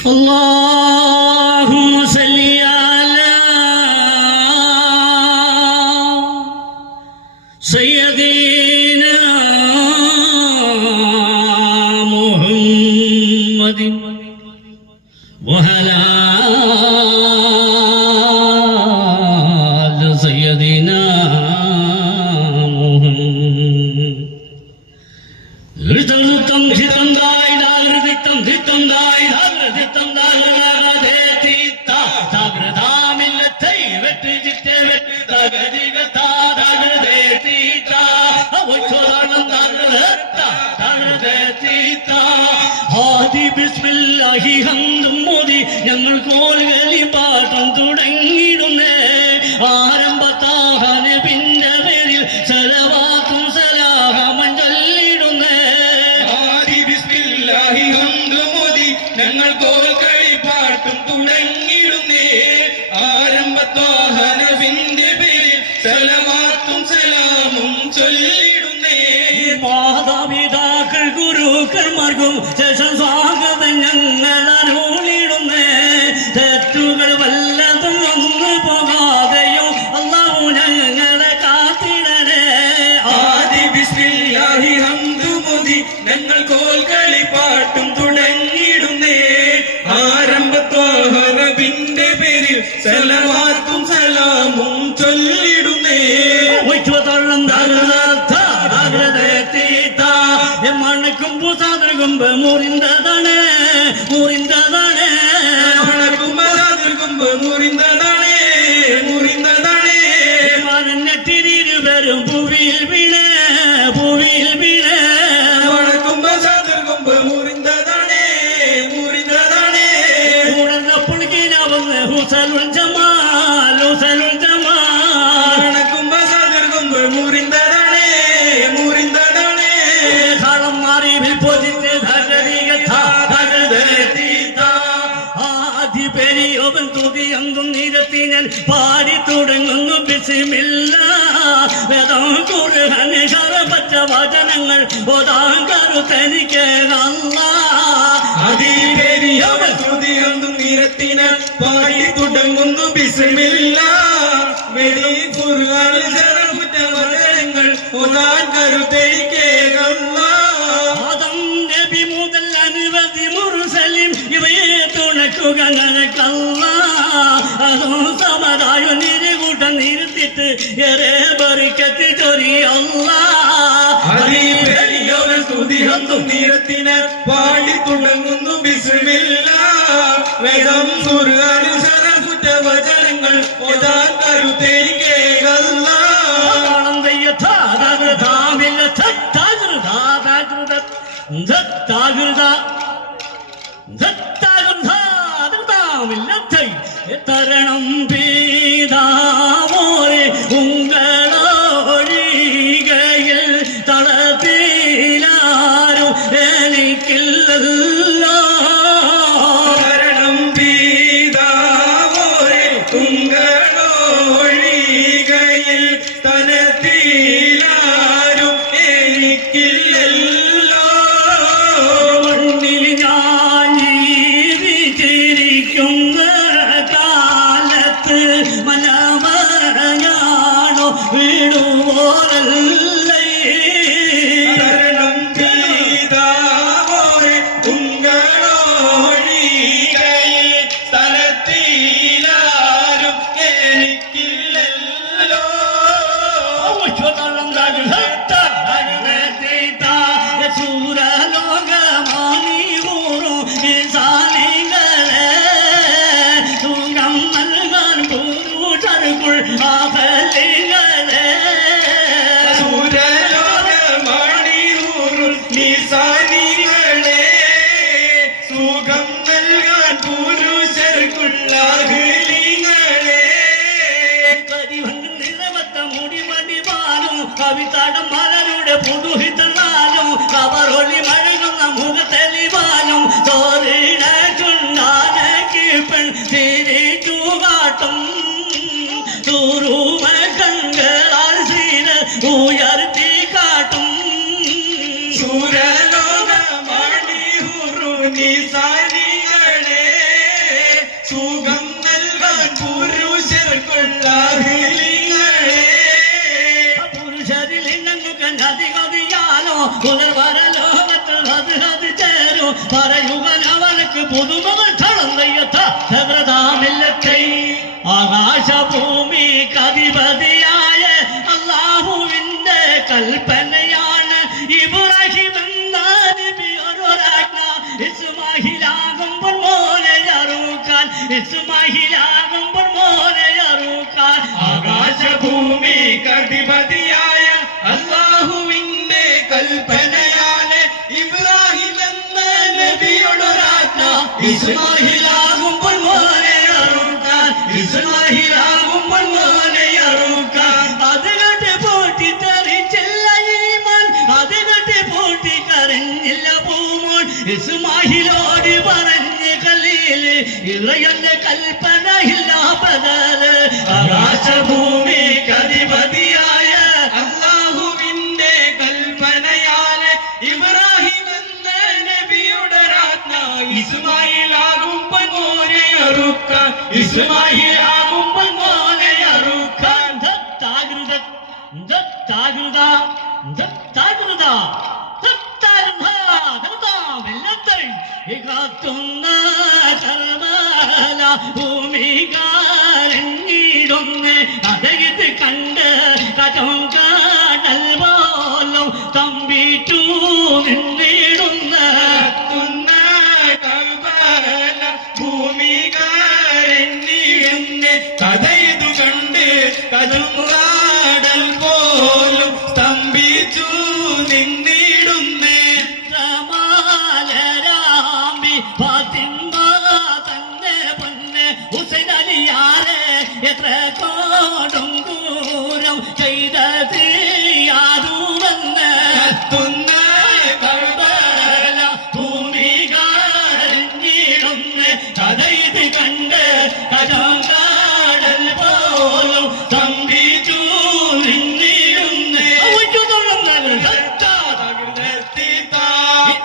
اللهم صل على سيدنا محمد وعلى آل سيدنا محمد. ഋതം ധിതം ദായി ഋതം ധിതം ദായി ഋതം ദായി താഗ്രതാമില്ലത്തൈ വെട്ട് ചിത്തെ വെട്ട് തകതിക താഗ്രതേ തീതാ അവച്ചോദാനം താഗ്രതേ തീതാ ആദി ബിസ്മില്ലാഹി ഹംദും മോദി ഞങ്ങൾ കോൽകളി പാഠം തുടങ്ങിയിടുന്നേ ആരംഭത്താഹന പിന്നെ പേരിൽ സലവാത്തും സലാഹമൻ ചൊല്ലിടുന്നേ ആദി ബിസ്മില്ലാഹി ഹംദും മോദി ഞങ്ങൾ കോൽകളി പാട്ടും തുടങ്ങിയിടുന്നേ ആരംഭത്താഹന പിന്നെ പേരിൽ സലവാത്തും സലാമും ചൊല്ലിടുന്നേ മാതാപിതാക്കൾ ഗുരുക്കന്മാർക്കും ശേഷം സ്വാഗതം ഞങ്ങൾ അരുളിടുന്നേ തെറ്റുകൾ വല്ലതും ഒന്നു പോകാതെയോ അല്ലാഹു ഞങ്ങളെ കാത്തിടണേ ആദി ബിസ്മില്ലാഹി ഹംദു മോദി ഞങ്ങൾ കോൽകളി പാട്ടും തുടങ്ങിയിടുന്നേ ആരംഭത്തോഹറബിന്റെ പേരിൽ സലവാത്തും സലാമും ചൊല്ലിടുന്നേ മണക്കും പൂസാതർകുമ്പ് മുറിന്തതാണ് മുറിന്തതാണ് മണക്കുമ്പ് മുറിന്തതാണ് മുറിന്തതാണ് മരഞ്ഞിട്ടിരുവരും ഭൂവിയിൽ വീണേ ഭൂവിയിൽ വീണേ മണക്കുമ്പ് മുറിന്തതാണ് മുറിന്തതാണ് ഉണർന്നപ്പോൾ കീഴാവുന്ന ഹുസലുൽ ജമാൽ ഹുസലുൽ ജമാൽ മണക്കുമ്പ് മുറിന്തതാണ് മുറിന്തതാണ് കളം മാറി വിൽപ്പൊതിച്ച് ആദ്യ പെരിയോവൻ തുകയൊന്നും നിരത്തി ഞാൻ പാടി തുടങ്ങുന്നു ബിസ്മില്ല വേദം ഖുർആൻ ശറഫച്ച വചനങ്ങൾ ഓതാൻ കരുത്തനിക്ക് അതിപെരിയോവൻ തുകയൊന്നും നിരത്തി ഞാൻ പാടി തുടങ്ങുന്നു ബിസ്മില്ല വേദം ഖുർആൻ ശറഫച്ച വചനങ്ങൾ ഓതാൻ കരുത്തനിക്ക് നബി മുതൽ അനുവധി മുർസലിം ഇവയെ തുണക്കുക നിനക്കല്ല അതോ സമതായോ നിരകൂട്ടം നിർത്തിട്ട് ഏറെ ബറിക്കത്തി ചൊരിയല്ല സ്തുതിയൊന്നും നിരത്തിന് പാടി തുടങ്ങുന്നു ബിസ്മില്ല വേദം ഖുർആനിൽ ശറഫുറ്റ വചനങ്ങൾ ഓതാൻ കരുത്തേരിക്കേകല്ല തരണം പീതാമോരെ ഉങ്ങളൊഴികയിൽ തളത്തിലാരും എനിക്കില്ലല്ലോ തരണം പീതാമോരെ ഉങ്ങളൊഴികയിൽ തലത്തിലാരും എനിക്കില്ലല്ലോ മണ്ണിൽ ഞാൻ ജീവിച്ചിരിക്കുന്ന കാലത്ത് മനമറയാണോ വീടുപോലല്ലേ തരണം പീതാമോരെ ഉങ്ങളൊഴികയിൽ തലത്തിലാരും എനിക്കില്ലല്ലോ സൂരലോകമാണി ഊറും സാലികളെ സുഖം നൽകാൻ പുരുഷർക്കുൾ അകലികളെ സൂര്യലോകമണിയൂറും നിസാനികളെ സുഖം നൽകാൻ പുരുഷർക്കുള്ള അഹ്ലികളെ കരിവണ്ട് നിറവത്ത മുടിമണിവാനും കവിതടം മലരുടെ പുതുഹിതനാലും കവറൊളി മഴങ്ങുന്ന മുഖത്തെളിവാനും ചോറിട ചുണ്ടാനക്ക് പെൺ തിരിച്ചു കാട്ടും തുറുമ കണ്ണുകളാൽ സീന ഉയർത്തി കാട്ടും സൂര്യലോകമണിയൂറും നിസാനികളെ സുഖം നൽകാൻ പുരുഷർക്കുള്ള അഹ്ലിങ്ങളെ പുരുഷരിൽ ഇന്നൊക്കെ നദികതിയാലോ പുനർവരലോകത്തിൽ അത് ചേരും പറയുവാൻ അവർക്ക് പുതുമകൾ തളന്തയ്യത്താമില്ലത്തെ ആകാശഭൂമി കധിപതിയായ അല്ലാഹുവിന്റെ കൽപ്പനയാണ് ഇബ്രാഹിം എന്ന നബിയൊരാജ്ഞ ഇസ്മാഹിലാകുമ്പോൾ മോനെ അറുക്കാൻ ഇസ്മാഹിലാകുമ്പോൾ മോനെ അറുക്കാൻ ആകാശഭൂമി കധിപതിയായ അല്ലാഹുവിന്റെ കൽപ്പനയാണ് ഇബ്രാഹിം എന്ന നബിയോടൊരാജ്ഞ ഇസ്മാഹിലാകുമ്പോൾ മോനെ അറുക്കാൻ ഇസ്മാഹിലാകുമ്പോൾ മോനെ അറുക്കാൻ അത് കെട്ട് പൊട്ടിത്തെറിച്ചില്ല ഈമാൻ അത് കെട്ട് പൊട്ടിക്കരഞ്ഞില്ല പൂമോൻ ഇസ്മാഹിലോട് പറഞ്ഞ് ഖലീല് ഇറയന്റെ കൽപ്പനയില്ല ബദല് ആകാശഭൂമി കധിപതിയായ അല്ലാഹുവിന്റെ കൽപ്പനയാണ് ഇബ്രാഹിം എന്ന നബിയോടൊരാജ്ഞ ഇസ്മായിലാകുമ്പോൾ മോനെ അറുക്കാൻ ഇസ്മാഹിലാകുമ്പോൾ മോനെ അറുക്കാൻ ദത്താകൃത ദത്താകൃത ദത്താകൃത കാത്തുന്ന കർമ്മല ഭൂമികാരങ്ങിടുന്ന് അതയത് കണ്ട് കജം കാടൽ പോലും തമ്പിറ്റു നിന്നിടുന്ന കർബല ഭൂമികാരന്നിടുന്ന് കഥയതു കണ്ട് കജുറാടൽ പോലും സ്തംഭിച്ചു നിന്നിടുന്ന് മാലരാമ്പി ഫാത്തിമ തന്നെ പൊന്ന് ഹുസൈനലിയാരെ എത്ര കോടും ദൂരം ചെയ്തത് യാതുവന്ന് കത്തുന്ന കർബല ഭൂമികാരഞ്ഞിടുന്ന് കഥയത് കണ്ട് കജാടൽ പോലും തമ്പിച്ചു നിന്നിടുന്ന്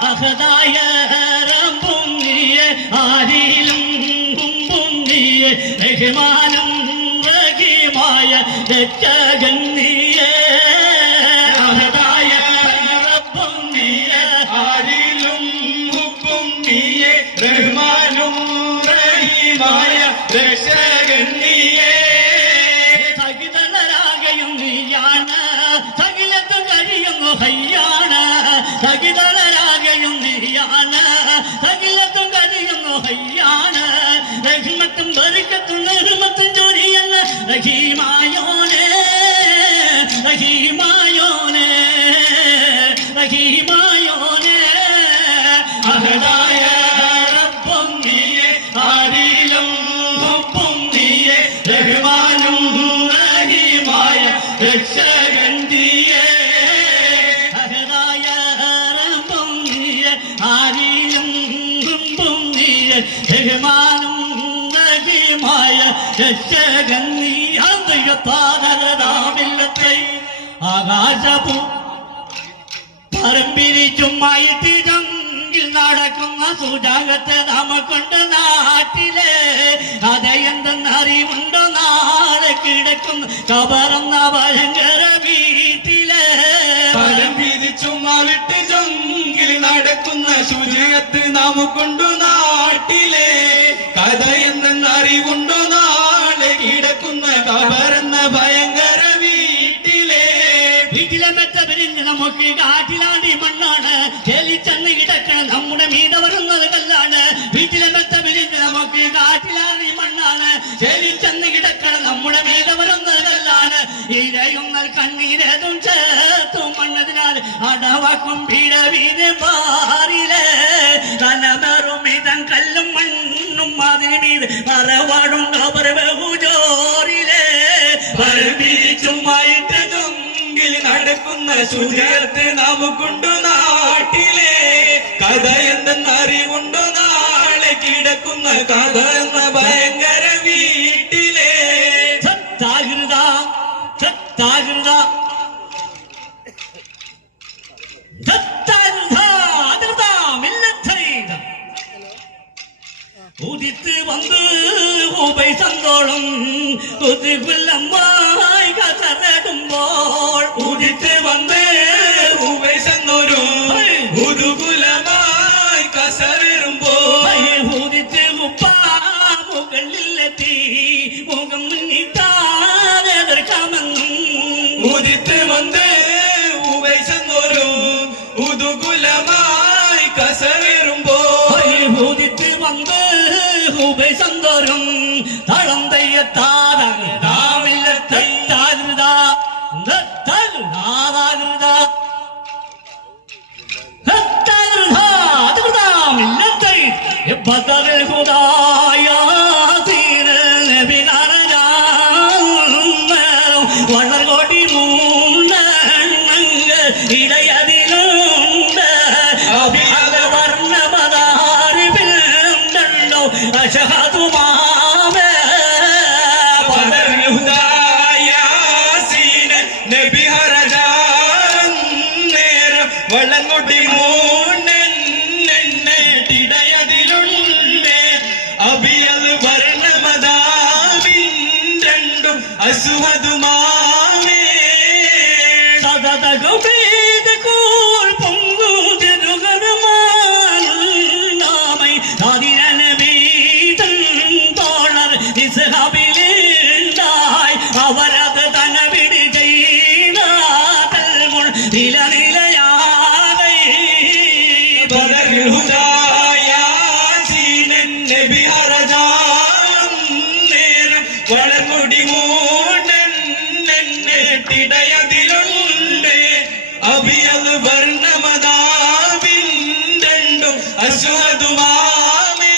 അഹദായ റബ്ബുന്നിയെ ആരിലും കുമ്പുന്നിയെ റഹ്മാനും റഹീമായ രക്ഷകന്നിയെ അഹദായ റബ്ബുന്നിയെ ആരിലും ഹുബും നീയെ റഹ്മാനും റഹീമായ രക്ഷകൻ നീയെ സകിതളരാകയും നീയാണ് സകിലത്ത് കഴിയുന്നു ഹയ്യാണ് സകിതളരാകയും നീയാണ് സകിലത്തും കഴിയുന്നു ഹയ്യാണ് റഹിമത്തും ബർക്കത്തും നിർമ്മത്തും ചൊരിയുന്ന റഹീമായോനെ റഹീമായോനെ റഹീമായോനെ അഹദായ റബ്ബും നീയെ ആരിലും ഹുബ്ബും നീയെ റഹ്മാനും റഹീമായ രക്ഷകൻ നീയെ അഹദായ റബ്ബും നീയെ ആരിലും ഹുബ്ബും നീയെ റഹ്മാനും റഹീമായ രക്ഷകൻ നീ അന്തയത്താകരതാമില്ലത്തെ ആകാശപൂ പറമ്പിരിച്ചുമായിട്ട് ചങ്കിൽ നടക്കുന്ന സുജാകത്തെ നമുക്കുണ്ട് നാട്ടിലെ അതെന്തെന്നറിവുണ്ടോ നാളെ കിടക്കുന്ന കബറന്ന ഭയങ്കര വീട്ടിലെ പലം വിരിച്ചുമാവിട്ട് ചങ്കിൽ നടക്കുന്ന ശുചിയത്ത് നമുക്കുണ്ടു നാട്ടിലെ കഥ എന്തെന്നറിവുണ്ടോ നാളെ കിടക്കുന്ന കബറന്ന ഭയങ്കര വീട്ടിലെ വീട്ടിലെ മെത്ത പിരിഞ്ഞ് നമുക്ക് കാട്ടിലാണ്ടി മണ്ണാണ് ചെന്ന് കിടക്കണ നമ്മുടെ മീത വരുന്നത് കല്ലാണ് വീട്ടിലെ മെത്ത പിരിഞ്ഞ് നമുക്ക് കാട്ടിലാണ്ടി മണ്ണാണ് ചെന്ന് കിടക്കണ നമ്മുടെ മീത വരുന്നത് കല്ലാണ് ഇരയുങ്ങൾ കണ്ണീരതും ചേർത്തും മണ്ണതിനാൽ അടവാക്കും പിഴവീന് പാറിലെ കലമറും ഇതം കല്ലും മണ്ണും അതിന് മീത് മറവാടും കബർ ബഹുജോറിലെ പരമിരിച്ചുമായിട്ട് ചങ്കിൽ നടക്കുന്ന ശുചിയത്ത് നമുക്കുണ്ടു നാട്ടിലെ കഥ എന്തെന്നറിവുണ്ടോ നാളെ കിടക്കുന്ന കഥ എന്ന ഭയങ്കര വീട്ടിലെ സത്താകൃത സത്താകൃത സത്താകൃത അതിർത മില്ലത്തൈത ഉദിത്ത് വന്ന് ഉബൈ സന്തോളം ഉദികുലമ്മായി കസറിടുമ്പോൾ ഉദിത്ത് വന്ന് ഉബൈ സന്തോറും ഉദുകുലമായി കസറിടുമ്പോൾ ഉദിത്ത് ഉപ്പാ മുകളിലെത്തി മുഖം നീട്ടാതെ എതിർക്കാമെന്നും ഉദിത്ത് വന്ന് ഉബൈ സന്തോറും ഉദുകുലമായി കസറിടുമ്പോൾ ഉദിത്ത് വന്ന് ഉബൈ സന്തോറും തളം തെയ്യത്താതാകൃത بدر الهدايا سين النبي نرجع വളർകൊടി ഇടയതിലുണ്ട് വർണ്ണമതാരിവിലുണ്ടല്ലോ അശഹതുമാവേ بدر الهدايا سين النبي نرجع വളർകൊടി അസുഹതുമാവേ സദതകുബേദകൂൾ പൊങ്കുതിരുകരുമാനമൈ അതിനനബീതൻ തോളർ ഇസ്ഹാബിലിണ്ടായി അവരത് തനവിടി ചെയ്താതൽമുൾ നിലനിലയാകൈ ബദർഹുദായാ സീനൻ നബി ഹറജാം നേർ വളർമുടി ിടയതിലുണ്ട് അഭിയത് വർണ്ണമതാവിണ്ടും അശ്വതുമാമേ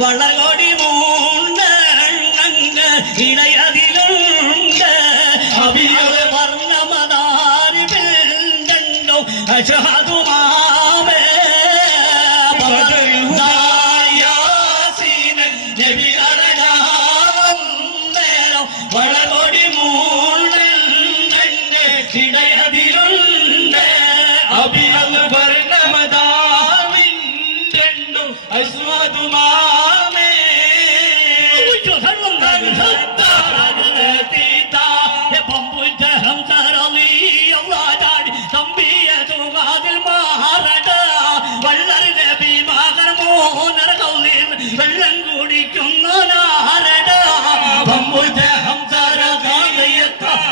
വളകൊടി മൂണ്ട് ഇടയതിലുണ്ട് അഭിയത് വർണ്ണമതാരിണ്ടും അശ്വതുമാമേ വളകൊടി മൂടിടയതിലുണ്ട് അഭിയത് വർണ്ണമതാവിണ്ടും അശ്വതുമാമേ വെള്ളം കുടിക്കുന്ന നാരട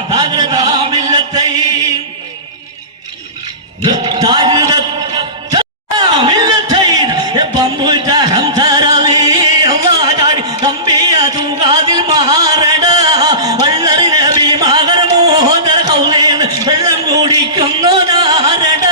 താഗ്രതാമില്ലത്തെ തമ്പിയതുകാതിൽ മാറട വള്ളറി നബി മകർ മോഹനർ കൗലീൻ വെള്ളം കുടിക്കുന്ന നാരട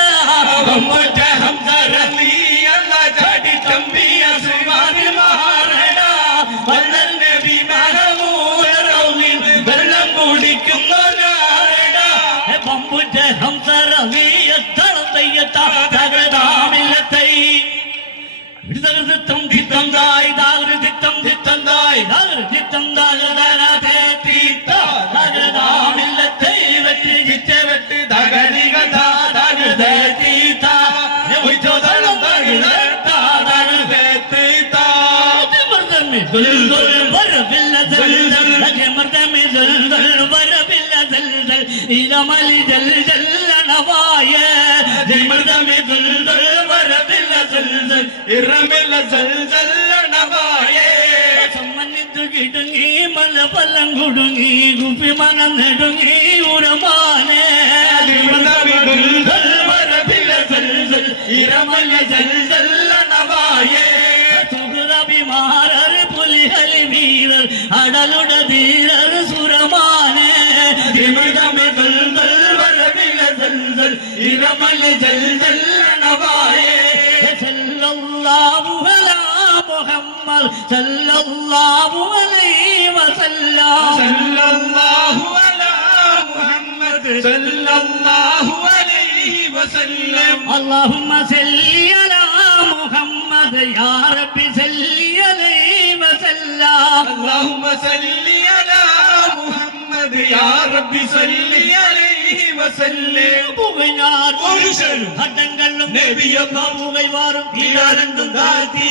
ഇരമലി ജൽ ജല്ലണവായ മൃദമി ജൽ ജൽ വരവില്ല ജൽ ജൽ ഇറമില്ല ജൽ ജല്ലണവായേ സമ്മന്നിത്തു കിടങ്ങി മല പലം കുടുങ്ങി കുപ്പി മന നെടുങ്ങി ഉരമാനെ മൃദമി ജൽ ജൽ വരവില്ല ജൽ ജൽ ഇറമില്ല ജൽ ജല്ലണവായേ സുഹൃതഭിമാരർ പുലിഹലി വീരർ അടലുട ധീരർ സുരമാനെ മൃദമി ജൽ ജൽ വരവില്ല ജൽ ജൽ ഇറമില്ല ജൽ ജല്ലണവായേ സല്ലല്ലാഹു അലാ മുഹമ്മദ് സല്ലല്ലാഹു അലൈഹി വസല്ലം സല്ലല്ലാഹു അലാ മുഹമ്മദ് സല്ലല്ലാഹു അലൈഹി വസല്ലം اللهم صل على محمد يا رب صل عليه وسلم اللهم صل على محمد يا رب صل عليه عليه وسلم புகையார் ஒரு செல்லும் அடங்களும் நபியம்மா புகை வாரும் இரண்டும் தாழ்த்தி